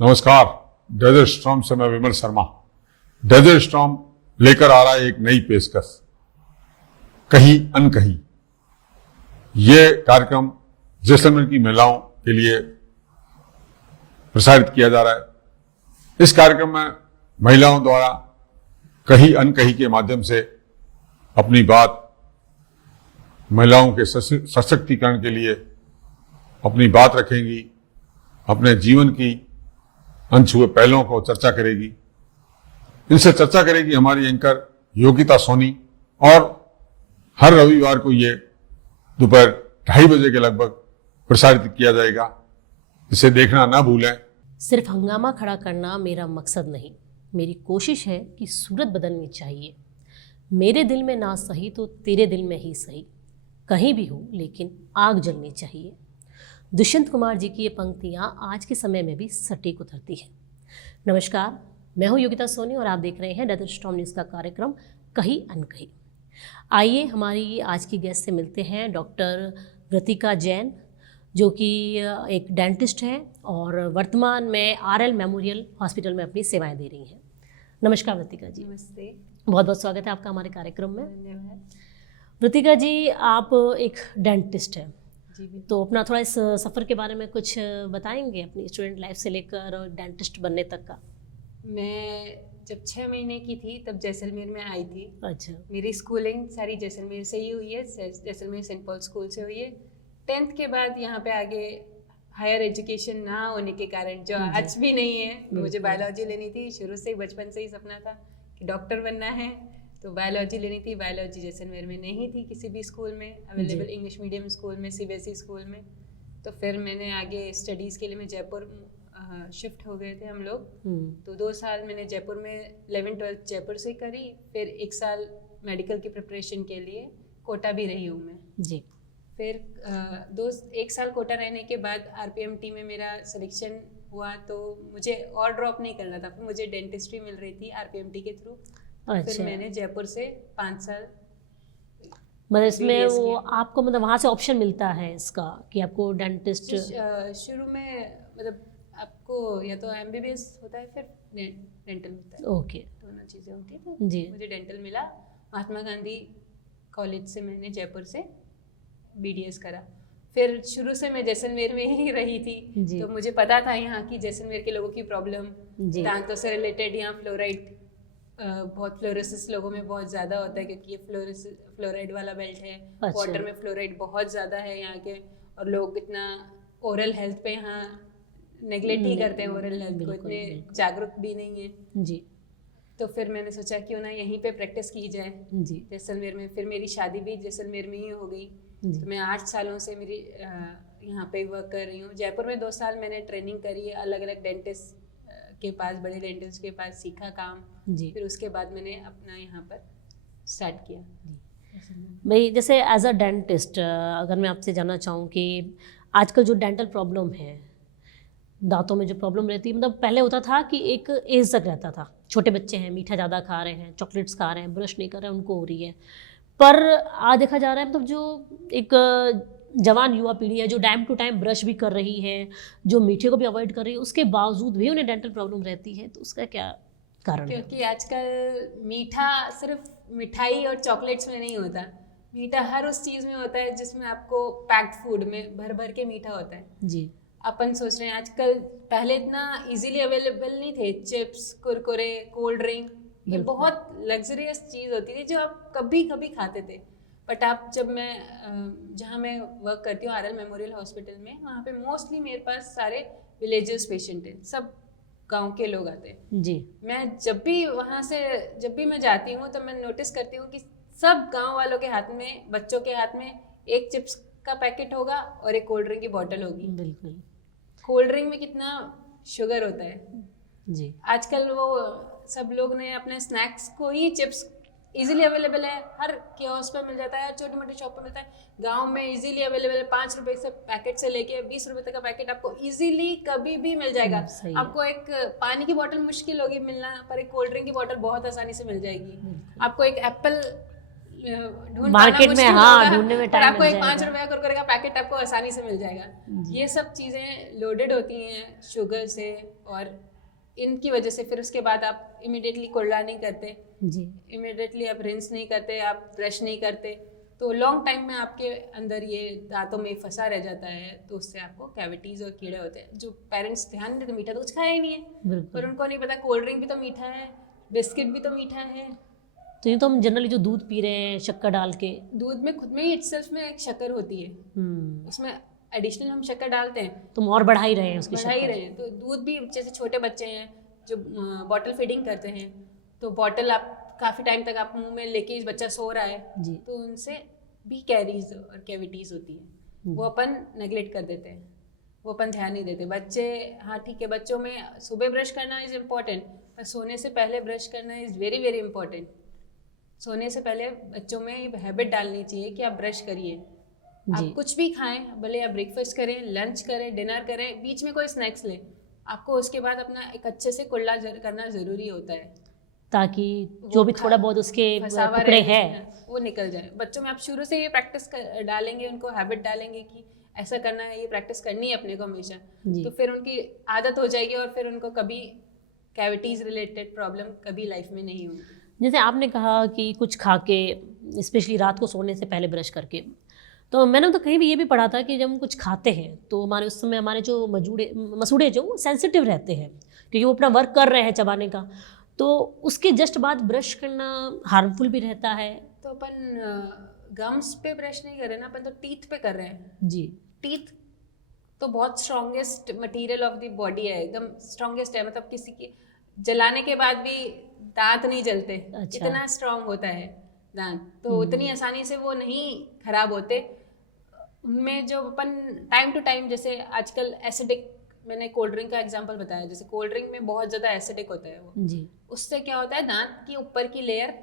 नमस्कार। Desert storm से मैं विमल शर्मा। डेजर्ट स्टॉर्म लेकर आ रहा है एक नई पेशकश, कहीं अनकहीं। ये कार्यक्रम जैसलमेर की महिलाओं के लिए प्रसारित किया जा रहा है। इस कार्यक्रम में महिलाओं द्वारा कहीं अनकहीं के माध्यम से अपनी बात महिलाओं के सशक्तिकरण के लिए अपनी बात रखेंगी, अपने जीवन की अनछुए पहलुओं को चर्चा करेगी। इनसे चर्चा करेगी हमारी एंकर योगिता सोनी, और हर रविवार को ये दोपहर 2:30 बजे के लगभग प्रसारित किया जाएगा। इसे देखना ना भूलें। सिर्फ हंगामा खड़ा करना मेरा मकसद नहीं, मेरी कोशिश है कि सूरत बदलनी चाहिए। मेरे दिल में ना सही तो तेरे दिल में ही सही, कहीं भी हो लेकिन आग जलनी चाहिए। दुष्यंत कुमार जी की ये पंक्तियाँ आज के समय में भी सटीक उतरती हैं। नमस्कार, मैं हूँ योगिता सोनी और आप देख रहे हैं डेजर्ट स्टॉर्म न्यूज़ का कार्यक्रम कहीं अनकहीं। आइए हमारी आज की गेस्ट से मिलते हैं डॉक्टर वृतिका जैन, जो कि एक डेंटिस्ट हैं और वर्तमान में RL मेमोरियल हॉस्पिटल में अपनी सेवाएं दे रही हैं। नमस्कार वृतिका जी। नमस्ते। बहुत बहुत स्वागत है आपका हमारे कार्यक्रम में। धन्यवाद। वृतिका जी, आप एक डेंटिस्ट हैं, जी भी। तो अपना थोड़ा इस सफ़र के बारे में कुछ बताएंगे, अपनी स्टूडेंट लाइफ से लेकर और डेंटिस्ट बनने तक का। मैं जब 6 महीने की थी तब जैसलमेर में आई थी। अच्छा। मेरी स्कूलिंग सारी जैसलमेर से ही हुई है, जैसलमेर सेंट पॉल स्कूल से हुई है। 10th के बाद यहाँ पे आगे हायर एजुकेशन ना होने के कारण, जो आज भी नहीं है, मुझे बायोलॉजी लेनी थी। शुरू से ही बचपन से ही सपना था कि डॉक्टर बनना है, तो बायोलॉजी लेनी थी। बायोलॉजी जैसलमेर में नहीं थी किसी भी स्कूल में अवेलेबल, इंग्लिश मीडियम स्कूल में, CBSE स्कूल में। तो फिर मैंने आगे स्टडीज़ के लिए मैं जयपुर शिफ्ट हो गए थे हम लोग। तो 2 साल मैंने जयपुर में 11th-12th जयपुर से करी। फिर 1 साल मेडिकल की प्रिपरेशन के लिए कोटा भी रही हूँ मैं जी। फिर 1 साल कोटा रहने के बाद RPMT में मेरा सिलेक्शन हुआ, तो मुझे और ड्रॉप नहीं करना था। फिर मुझे डेंटिस्ट्री मिल रही थी RPMT के थ्रू। अच्छा। फिर मैंने जयपुर से 5 साल मतलब इसमें BDS वो किया। आपको मतलब वहाँ से ऑप्शन मिलता है इसका कि आपको डेंटिस्ट। शुरू में मतलब आपको या तो MBBS होता है, फिर डेंटल होता है। ओके। दोनों चीज़ें होती है। तो जी। मुझे डेंटल मिला। महात्मा गांधी कॉलेज से मैंने जयपुर से BDS करा। फिर शुरू से मैं जैसलमेर में ही रही थी, तो मुझे पता था यहाँ की जैसलमेर के लोगों की प्रॉब्लम, दांतों से रिलेटेड। यहाँ फ्लोराइड बहुत, फ्लोरोसिस लोगों में बहुत ज़्यादा होता है क्योंकि ये फ्लोराइड वाला बेल्ट है। अच्छा। वाटर में फ्लोराइड बहुत ज़्यादा है यहाँ के, और लोग इतना ओरल हेल्थ पे यहाँ नेगलेक्ट ही करते हैं, ओरल हेल्थ को इतने जागरूक भी नहीं है जी। तो फिर मैंने सोचा क्यों ना यहीं पे प्रैक्टिस की जाए जी। जैसलमेर में। फिर मेरी शादी भी जैसलमेर में ही हो गई। तो मैं 8 सालों से मेरी यहाँ पे वर्क कर रही हूँ। जयपुर में 2 साल मैंने ट्रेनिंग करी है, अलग अलग डेंटिस्ट के पास, बड़े डेंटिस्ट के पास सीखा काम। जी। फिर उसके बाद मैंने अपना यहाँ पर स्टार्ट किया। भाई, जैसे एज अ डेंटिस्ट अगर मैं आपसे जानना चाहूँ कि आजकल जो डेंटल प्रॉब्लम है, दांतों में जो प्रॉब्लम रहती है, मतलब पहले होता था कि एक एज तक रहता था, छोटे बच्चे हैं, मीठा ज़्यादा खा रहे हैं, चॉकलेट्स खा रहे हैं, ब्रश नहीं कर रहे हैं, उनको हो रही है। पर आज देखा जा रहा है मतलब जो एक जवान युवा पीढ़ी है जो टाइम टू टाइम ब्रश भी कर रही है, जो मीठे को भी अवॉइड कर रही है, उसके बावजूद भी उन्हें डेंटल प्रॉब्लम रहती है, तो उसका क्या कारण है? क्योंकि आजकल मीठा सिर्फ मिठाई और चॉकलेट्स में नहीं होता, मीठा हर उस चीज़ में होता है जिसमें आपको पैक्ड फूड में भर भर के मीठा होता है। जी। अपन सोच रहे हैं आजकल, पहले इतना इजीली अवेलेबल नहीं थे चिप्स, कुरकुरे, कोल्ड ड्रिंक। ये बहुत लग्जरियस चीज़ होती थी जो आप कभी कभी खाते थे। बट आप जब मैं जहाँ मैं वर्क करती हूँ RL मेमोरियल हॉस्पिटल में, वहाँ पे मोस्टली मेरे पास सारे विलेजर्स पेशेंट हैं, सब गांव के लोग आते हैं। जी। मैं जब भी वहाँ से जब भी मैं जाती हूँ तो मैं नोटिस करती हूँ कि सब गांव वालों के हाथ में, बच्चों के हाथ में एक चिप्स का पैकेट होगा और एक कोल्ड ड्रिंक की बॉटल होगी। बिल्कुल। कोल्ड ड्रिंक में कितना शुगर होता है। जी। आजकल वो सब लोग ने अपने स्नैक्स को ही, चिप्स इजीली अवेलेबल है, हर कियोस्क पे मिल जाता है, हर छोटी मोटी शॉप पे मिलता है। गांव में इजीली अवेलेबल है, 5 रुपए से पैकेट से लेके 20 रुपए तक का पैकेट आपको इजीली कभी भी मिल जाएगा। आपको एक पानी की बोतल मुश्किल होगी मिलना, पर एक कोल्ड ड्रिंक की बोतल बहुत आसानी से मिल जाएगी। आपको एक एप्पल ढूंढ मार्केट पाना में, मुश्किल हाँ, होगा, ढूंढने में और टाइम आपको लग एक 5 जाएगा। रुपए का कुरकुरे का पैकेट आपको आसानी से मिल जाएगा। जी। ये सब चीज़ें लोडेड होती हैं शुगर से, और इनकी वजह से फिर उसके बाद आप इमिडिएटली कुल्ला नहीं करते, जी। इमिडिएटली आप रिंस नहीं करते, आप ब्रश नहीं करते, तो लॉन्ग टाइम में आपके अंदर ये दांतों में फंसा रह जाता है, तो उससे आपको कैविटीज़ और कीड़े होते हैं। जो पेरेंट्स ध्यान नहीं देते, मीठा तो कुछ खाया ही नहीं है, बिल्कुल। पर उनको नहीं पता कोल्ड ड्रिंक भी तो मीठा है, बिस्किट भी तो मीठा है। तो ये तो हम जनरली जो दूध पी रहे हैं शक्कर डाल के, दूध में खुद में ही इटसेल्फ में एक शक्कर होती है, उसमें एडिशनल हम शक्कर डालते हैं, तुम और बढ़ा ही रहे हैं उसकी बढ़ा ही शक्कर। रहे हैं। तो दूध भी, जैसे छोटे बच्चे हैं जो बॉटल फीडिंग करते हैं, तो बॉटल आप काफ़ी टाइम तक आप मुंह में लेके बच्चा सो रहा है, जी। तो उनसे भी कैरीज और कैविटीज़ होती है, वो अपन नेगलेक्ट कर देते हैं, वो अपन ध्यान नहीं देते। बच्चे, हाँ ठीक है, बच्चों में सुबह ब्रश करना इज़ इम्पॉर्टेंट, पर सोने से पहले ब्रश करना इज़ वेरी वेरी इंपॉर्टेंट। सोने से पहले बच्चों में ये हैबिट डालनी चाहिए कि आप ब्रश करिए, आप कुछ भी खाएं, भले आप ब्रेकफास्ट करें, लंच करें, डिनर करें, बीच में कोई स्नैक्स लें, आपको उसके बाद अपना एक अच्छे से कुल्ला करना ज़रूरी होता है, ताकि जो भी थोड़ा बहुत उसके फंसावा टुकड़े रहे हैं वो निकल जाए। बच्चों में आप शुरू से ये प्रैक्टिस डालेंगे, उनको हैबिट डालेंगे कि ऐसा करना है, ये प्रैक्टिस करनी है अपने को हमेशा, जी। तो फिर उनकी आदत हो जाएगी, और फिर उनको कभी कैविटीज़ रिलेटेड प्रॉब्लम कभी लाइफ में नहीं होगी। जैसे आपने कहा कि कुछ खा के, स्पेशली रात को सोने से पहले ब्रश करके, तो मैंने तो कहीं भी ये भी पढ़ा था कि जब हम कुछ खाते हैं तो हमारे उस समय हमारे जो मसूड़े जो सेंसिटिव रहते हैं, क्योंकि वो अपना वर्क कर रहे हैं चबाने का, तो उसके जस्ट बाद ब्रश करना हार्मफुल भी रहता है। तो अपन गम्स पे ब्रश नहीं कर रहे ना, अपन तो टीथ पे कर रहे हैं। जी। टीथ तो बहुत strongest material of the body है, एकदम स्ट्रॉन्गेस्ट है, मतलब किसी की जलाने के बाद भी दांत नहीं जलते, अच्छा। इतना स्ट्रॉन्ग होता है दांत, तो उतनी आसानी से वो नहीं खराब होते। उनमें जो अपन टाइम टू टाइम, जैसे आजकल एसिडिक, मैंने कोल्ड ड्रिंक का एग्जांपल बताया, जैसे कोल्ड ड्रिंक में बहुत ज़्यादा एसिडिक होता है वो, जी। उससे क्या होता है, दांत की ऊपर की लेयर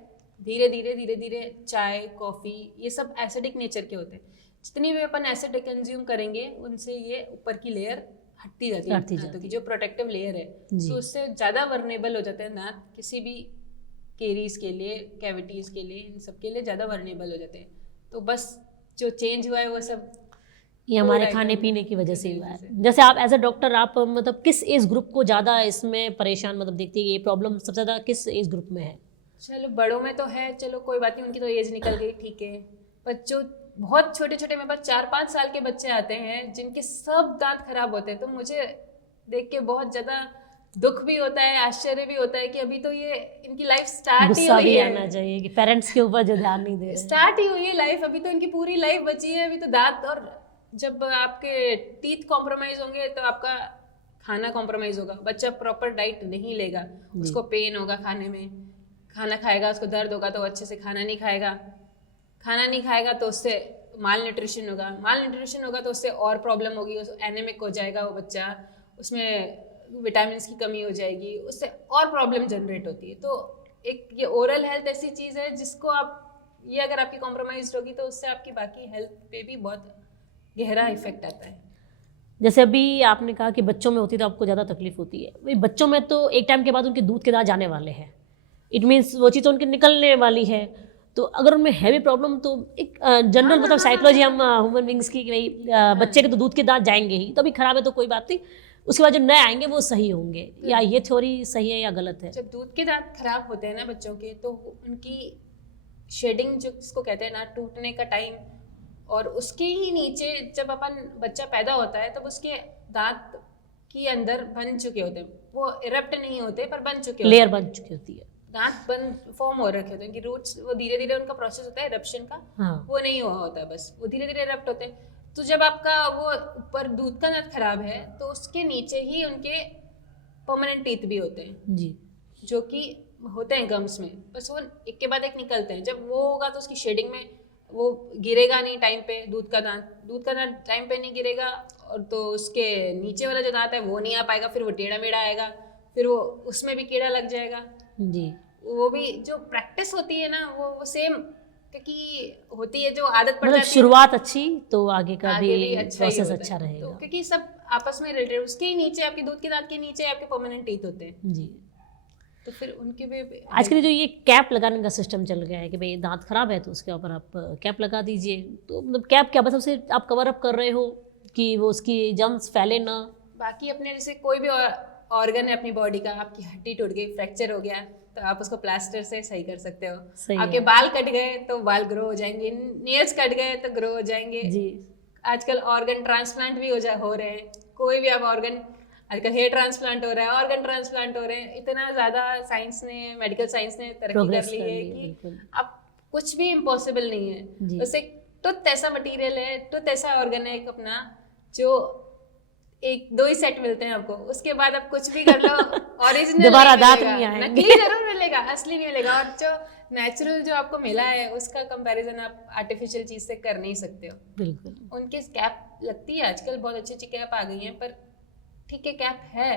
धीरे धीरे चाय, कॉफ़ी, ये सब एसिडिक नेचर के होते हैं, जितनी भी अपन एसिड कंज्यूम करेंगे उनसे ये ऊपर की लेयर हटती जाती है, दांतों की जो प्रोटेक्टिव लेयर है, तो उससे ज़्यादा वर्नेबल हो जाते हैं दांत, किसी भी केरीज के लिए, कैविटीज़ के लिए, इन सब के लिए ज़्यादा वर्नेबल हो जाते हैं। तो बस जो चेंज हुआ है वो सब ये हमारे खाने पीने की वजह से हुआ है। जैसे आप एज अ डॉक्टर, आप मतलब किस एज ग्रुप को ज़्यादा इसमें परेशान मतलब देखती है, ये प्रॉब्लम सबसे ज़्यादा किस एज ग्रुप में है? चलो बड़ों में तो है, चलो कोई बात नहीं, उनकी तो एज निकल गई, ठीक है, पर जो बहुत छोटे छोटे, मेरे पास 4-5 साल के बच्चे आते हैं जिनके सब दांत खराब होते हैं, तो मुझे देख के बहुत ज़्यादा दुख भी होता है, आश्चर्य भी होता है कि अभी तो ये इनकी लाइफ स्टार्ट ही गुस्सा हुई भी है, आना चाहिए कि पेरेंट्स के ऊपर जो ध्यान नहीं दे रहे हैं। स्टार्ट ही हुई है लाइफ, अभी तो इनकी पूरी लाइफ बची है, अभी तो दांत, और जब आपके टीथ कॉम्प्रोमाइज होंगे तो आपका खाना कॉम्प्रोमाइज होगा, बच्चा प्रॉपर डाइट नहीं लेगा, उसको पेन होगा खाने में, खाना खाएगा उसको दर्द होगा तो अच्छे से खाना नहीं खाएगा तो उससे माल न्यूट्रिशन होगा तो उससे और प्रॉब्लम होगी, एनेमिक हो जाएगा वो बच्चा, उसमें विटामिन की कमी हो जाएगी, उससे और प्रॉब्लम जनरेट होती है। तो एक ये ओरल हेल्थ ऐसी चीज़ है जिसको आप, ये अगर आपकी कॉम्प्रोमाइज होगी तो उससे आपकी बाकी हेल्थ पे भी बहुत गहरा इफेक्ट आता है। जैसे अभी आपने कहा कि बच्चों में होती तो आपको ज़्यादा तकलीफ होती है, भाई बच्चों में तो एक टाइम के बाद उनके दूध के दांत जाने वाले हैं, इट मीन्स वो चीज़ तो उनके निकलने वाली है, तो अगर उनमें हैवी प्रॉब्लम, तो एक जनरल मतलब साइकोलॉजी हम ह्यूमन बींग्स की, भाई बच्चे के तो दूध के दांत जाएंगे ही, तो अभी खराब है तो कोई बात नहीं, उसके बाद जो नए आएंगे वो सही होंगे, या ये थ्योरी सही है या गलत है? जब दूध के दांत खराब होते हैं ना बच्चों के, तो उनकी शेडिंग जो जिसको कहते हैं ना, टूटने का टाइम, और उसके ही नीचे जब अपन बच्चा पैदा होता है तब उसके दांत के अंदर बन चुके होते हैं, वो इरप्ट नहीं होते पर बन चुके होते हैं, लेयर बन चुकी होती है, दांत बन फॉर्म हो रखे होते हैं, कि रूट्स, वो धीरे धीरे उनका प्रोसेस होता है इरप्शन का, हाँ। वो नहीं हुआ होता है, बस वो धीरे धीरे इरप्ट होते हैं। तो जब आपका वो ऊपर दूध का दांत खराब है तो उसके नीचे ही उनके परमानेंट टीथ भी होते हैं जी, जो कि होते हैं गम्स में, बस वो एक के बाद एक निकलते हैं। जब वो होगा तो उसकी शेडिंग में वो गिरेगा नहीं टाइम पे, दूध का दांत टाइम पे नहीं गिरेगा, और तो उसके नीचे वाला जो दांत है वो नहीं आ पाएगा, फिर वो टेढ़ा मेढ़ा आएगा, फिर वो उसमें भी कीड़ा लग जाएगा। जी, वो भी जो प्रैक्टिस होती है ना, वो सेम, क्योंकि होती है जो आदत पड़ मतलब जाती है, शुरुआत अच्छी तो आगे का आगे भी अच्छा ही प्रोसेस होता है। अच्छा रहेगा। तो क्योंकि सब आपस में रिलेटेड, उसके ही नीचे आपके दूध के दांत के नीचे आपके परमानेंट टीथ होते हैं। जी, तो फिर उनके भी आजकल जो ये कैप लगाने का सिस्टम चल गया है कि भाई दांत खराब है तो उसके ऊपर आप कैप लगा दीजिए, तो मतलब कैप क्या, बस उसे आप कवर अप कर रहे हो कि वो उसकी जम्स फैले ना? बाकी अपने जैसे कोई भी ऑर्गन है अपनी बॉडी का, आपकी हड्डी टूट गई, फ्रैक्चर हो गया, तो आप उसको प्लास्टर से सही कर सकते हो। सही आपके है। बाल कट गए तो बाल ग्रो हो जाएंगे, नेल्स कट गए तो ग्रो हो जाएंगे। जी, आजकल ऑर्गन ट्रांसप्लांट भी हो रहे हैं, कोई भी आप ऑर्गन, आजकल हेयर ट्रांसप्लांट हो रहा है, ऑर्गन ट्रांसप्लांट हो रहे हैं। इतना ज़्यादा साइंस ने, मेडिकल साइंस ने तरक्की प्रोग्रेस कर ली कर है ली है, कि बिल्कुल। अब कुछ भी इम्पॉसिबल नहीं जी। है। जैसे टूथ ऐसा मटेरियल है, टूथ ऐसा ऑर्गन है एक अपना, जो एक दो ही सेट मिलते हैं आपको, उसके बाद आप कुछ भी कर लो ओरिजिनल दोबारा दांत नहीं आएंगे। नकली जरूर मिलेगा, असली नहीं मिलेगा। और जो नेचुरल जो आपको मिला है उसका कंपैरिजन आप आर्टिफिशियल चीज से कर नहीं सकते हो। बिल्कुल। उनके कैप लगती है आजकल, बहुत अच्छी अच्छी कैप आ गई हैं, पर ठीक है कैप है,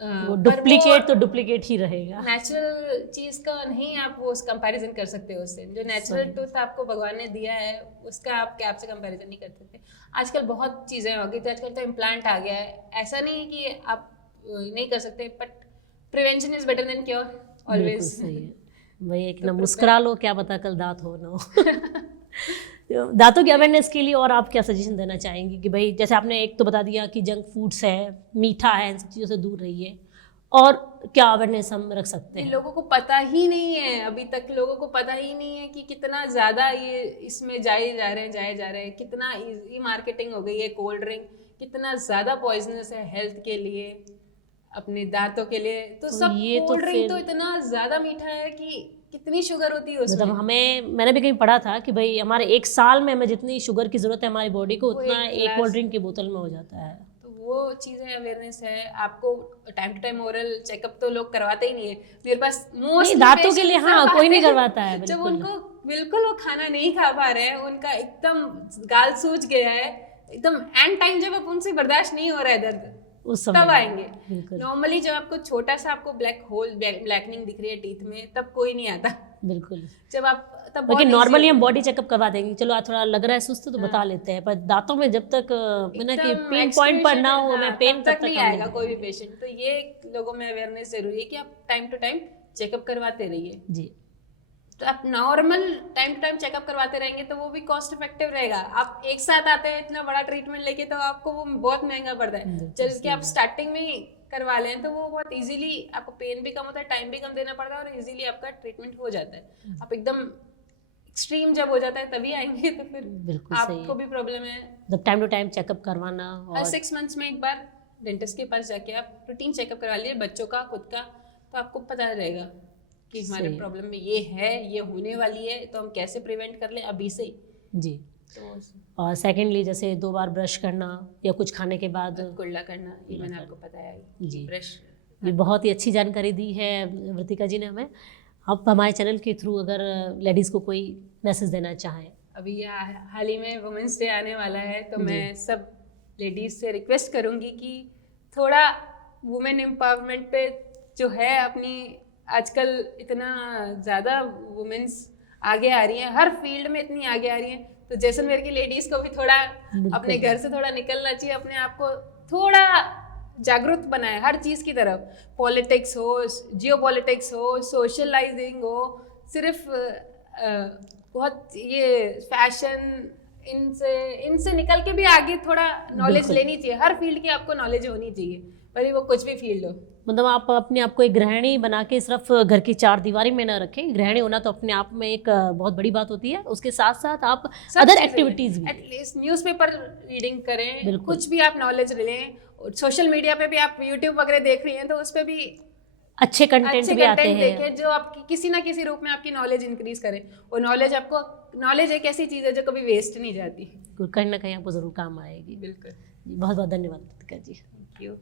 वो डुप्लीकेट तो डुप्लीकेट ही रहेगा। नेचुरल चीज का नहीं आप वो कंपैरिजन कर सकते हो उससे। जो नेचुरल टूथ आपको भगवान ने दिया है उसका आप कैप से कंपैरिजन नहीं कर सकते। आजकल बहुत चीजें हो गई, तो आजकल तो इम्प्लांट आ गया है। ऐसा नहीं है कि आप नहीं कर सकते, but prevention is better than cure बिल्कुल ऑलवेज। सही है भाई, एक ना मुस्कुरा लो, क्या पता कल दांत हो ना हो। तो दांतों की अवेयरनेस के लिए और आप क्या सजेशन देना चाहेंगी कि भाई जैसे आपने एक तो बता दिया कि जंक फूड्स है, मीठा है, इन सब चीज़ों से दूर रहिए, और क्या अवेयरनेस हम रख सकते हैं? लोगों को पता ही नहीं है, अभी तक लोगों को पता ही नहीं है कि कितना ज़्यादा ये इसमें जाए जा रहे हैं, कितना इजी मार्केटिंग हो गई है। कोल्ड ड्रिंक कितना ज़्यादा पॉइजनस है हेल्थ के लिए, अपने दांतों के लिए। तो सब ये तो कोल्ड ड्रिंक तो फिर- इतना ज़्यादा मीठा है कि कितनी शुगर होती है उसमें। मतलब मैंने भी कहीं पढ़ा था कि भाई हमारे एक साल में हमें जितनी शुगर की ज़रूरत है हमारी बॉडी को, वो उतना एक एक गिलास- कोल्ड ड्रिंक की बोतल में हो जाता है। तो वो चीज़ें अवेयरनेस है। आपको time to time oral checkup तो लोग करवाते ही नहीं है। मेरे पास नहीं, दांतों के लिए हाँ, कोई नहीं करवाता है, जब बिल्कुल। उनको बिल्कुल वो खाना नहीं खा पा रहे हैं, उनका एकदम गाल सूज गया है, एकदम एंड टाइम जब आप उनसे बर्दाश्त नहीं हो रहा है दर्द, उस समय तब आएंगे। बिल्कुल नॉर्मली जब आपको छोटा सा आपको ब्लैक होल ब्लैकनिंग दिख रही है टीथ में, तब कोई नहीं आता। बिल्कुल। जब आप तब बाकी बहुत नॉर्मली easy हम होता है। बॉडी चेकअप करवा देंगे, चलो आज थोड़ा लग रहा है सुस्त तो बता लेते हैं, पर दांतों में जब तक बिना कि एकदम पेन पॉइंट पर ना हो, excavation, हमें हाँ, पेन तब तक नहीं हम आएगा कोई भी पेशेंट। तो ये लोगों में अवेयरनेस जरूरी है कि आप टाइम टू टाइम चेकअप करवाते रहिए। जी। तो आप normal time to time checkup करवाते रहेंगे तो वो भी कॉस्ट इफेक्टिव रहेगा। आप एक साथ आते हैं इतना बड़ा ट्रीटमेंट लेके, तो आपको वो बहुत महंगा पड़ता है। बिल्कुल जबकि आप स्टार्टिंग में ही करवा लें तो वो बहुत इजीली, आपको पेन भी कम होता है, टाइम भी कम देना पड़ता है, और इजीली आपका ट्रीटमेंट हो जाता है। आप एकदम एक्सट्रीम जब हो जाता है तभी आएंगे, तो फिर बिल्कुल सही आपको भी प्रॉब्लम है। मतलब टाइम टू टाइम चेकअप करवाना, हर और 6 मंथ्स में एक बार डेंटिस्ट के पास जाके आप रूटीन चेकअप करवा लीजिए, बच्चों का, खुद का, तो आपको पता रहेगा कि हमारे सही। प्रॉब्लम में ये है, ये होने वाली है, तो हम कैसे प्रिवेंट कर लें अभी से ही। जी। तो और सेकेंडली जैसे 2 बार ब्रश करना या कुछ खाने के बाद, कुल्ला करना, ये मैंने आपको बताया ही। जी। ब्रश ये बहुत ही अच्छी जानकारी दी है वृतिका जी ने हमें। आप हमारे चैनल के थ्रू अगर लेडीज़ को कोई मैसेज देना चाहें? अभी हाल ही में वुमेंस डे आने वाला है, तो मैं सब लेडीज से रिक्वेस्ट करूंगी कि थोड़ा वुमेन एम्पावरमेंट पे जो है अपनी, आजकल इतना ज़्यादा वुमेन्स आगे आ रही हैं, हर फील्ड में इतनी आगे आ रही हैं, तो जैसलमेर की लेडीज़ को भी थोड़ा अपने घर से थोड़ा निकलना चाहिए, अपने आप को थोड़ा जागरूक बनाए हर चीज़ की तरफ। पॉलिटिक्स हो, जियो पॉलिटिक्स हो, सोशलाइजिंग हो, सिर्फ बहुत ये फैशन, इनसे निकल के भी आगे थोड़ा नॉलेज बिल्कुल। लेनी चाहिए। हर फील्ड की आपको नॉलेज होनी चाहिए, भले वो कुछ भी फील्ड हो। मतलब आप अपने आप को एक गृहिणी बना के सिर्फ घर की 4 दीवारी में ना रखें। गृहिणी होना तो अपने आप में एक बहुत बड़ी बात होती है, उसके साथ साथ आप अदर एक्टिविटीज भी, एटलीस्ट न्यूज़पेपर रीडिंग करें, बिल्कुल। कुछ भी आप नॉलेज लें। सोशल मीडिया पे भी आप यूट्यूब वगैरह देख रही हैं, तो उस पे भी अच्छे कंटेंट अच्छे भी आते कंटेंट हैं। देखें जो आपकी किसी ना किसी रूप में आपकी नॉलेज इंक्रीज करे। और नॉलेज एक ऐसी चीज़ है जो कभी वेस्ट नहीं जाती। कहीं ना कहीं आपको ज़रूर काम आएगी। बिल्कुल। बहुत बहुत धन्यवाद वृतिका जी। Thank you.